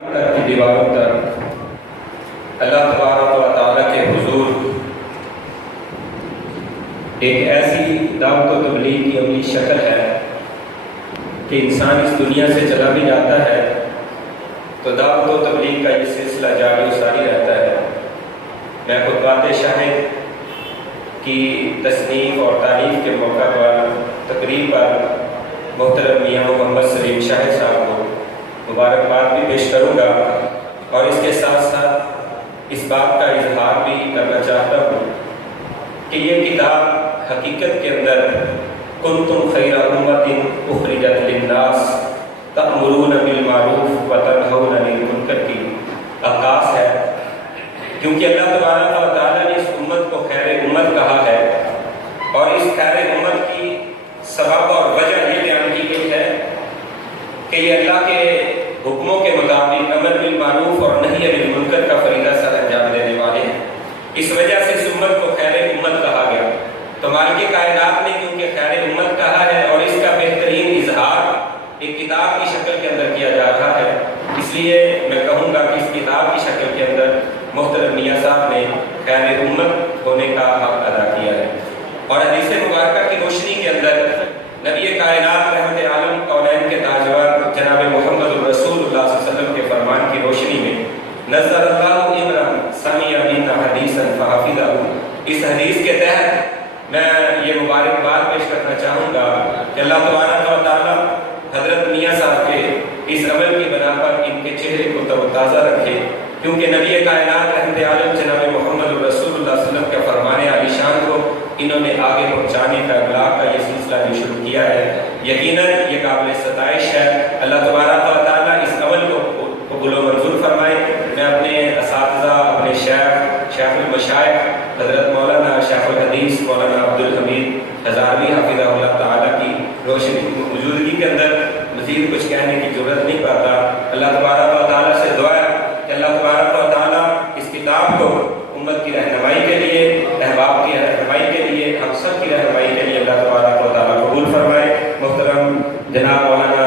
کی دیواروں پر اللہ تبارک و تعالیٰ کے حضور ایک ایسی دعوت و تبلیغ کی عملی شکل ہے کہ انسان اس دنیا سے چلا بھی جاتا ہے تو دعوت و تبلیغ کا یہ سلسلہ جاری و ساری رہتا ہے۔ میں خطبات شاہد کی تصنیف اور تعریف کے موقع پر تقریب پر محترم میاں محمد سلیم شاہد صاحب کو مبارکباد بھی پیش کروں گا اور اس کے ساتھ ساتھ اس بات کا اظہار بھی کرنا چاہتا ہوں کہ یہ کتاب حقیقت کے اندر کنتم خیر امت اخرجت للناس تأمرون بالمعروف وتنہون عن المنکر کی عکاس ہے، کیونکہ اللہ تبارک و تعالیٰ نے اس امت کو خیر امت کہا ہے اور اس خیر امت کی سبب اور وجہ یہ بیان کی گئی ہے کہ یہ اللہ کے حکموں کے مطابق امر بالمعروف اور نہی عن المنکر کا فریضہ سر انجام دینے والے ہیں۔ اس وجہ سے اس امت کو خیر امت کہا گیا۔ تو مالک کائنات نے کیونکہ خیر امت کہا ہے اور اس کا بہترین اظہار ایک کتاب کی شکل کے اندر کیا جا رہا ہے، اس لیے میں کہوں گا کہ اس کتاب کی شکل کے اندر محترم میاں صاحب نے خیر امت ہونے کا حق ادا کیا ہے۔ اور حدیث مبارکہ کی روشنی کے اندر نبی کائنات رحمت عالم کونین کے تاجور جناب محمد رسول اللہ صلی اللہ علیہ وسلم کے فرمان کی روشنی میں نظر اللہ امرأ سمع منا حدیثا فحفظہ، اس حدیث کے تحت میں یہ مبارکباد پیش کرنا چاہوں گا کہ اللہ تبارک و تعالیٰ حضرت میاں صاحب کے اس عمل کی بنا پر ان کے چہرے کو تر و تازہ رکھے، کیونکہ نبی کائنات رحمت عالم جناب محمد رسول اللہ صلی اللہ علیہ وسلم کے فرمان عالی شان کو انہوں نے آگے پہنچانے کا ابلاغ کا یہ سلسلہ بھی شروع کیا ہے۔ یقیناً یہ قابل ستائش ہے۔ اللہ تبارک و تعالیٰ اس عمل کو قبول و منظور فرمائے۔ میں اپنے اساتذہ، اپنے شیخ المشائخ حضرت مولانا شیخ الحدیث مولانا عبدالحمید ہزاروی حفظہ اللہ تعالیٰ کی روشنی موجودگی کے اندر مزید کچھ کہنے کی ضرورت نہیں پاتا۔ اللہ تبارک و تعالیٰ سے دعا ہے کہ اللہ تبارک و تعالیٰ اس کتاب کو امت کی رہنمائی کے لیے، احباب کی رہنمائی کے لیے، ہم سب کی رہنمائی کے لیے اللہ تبارک و تعالیٰ قبول فرمائے۔ محترم جناب مولانا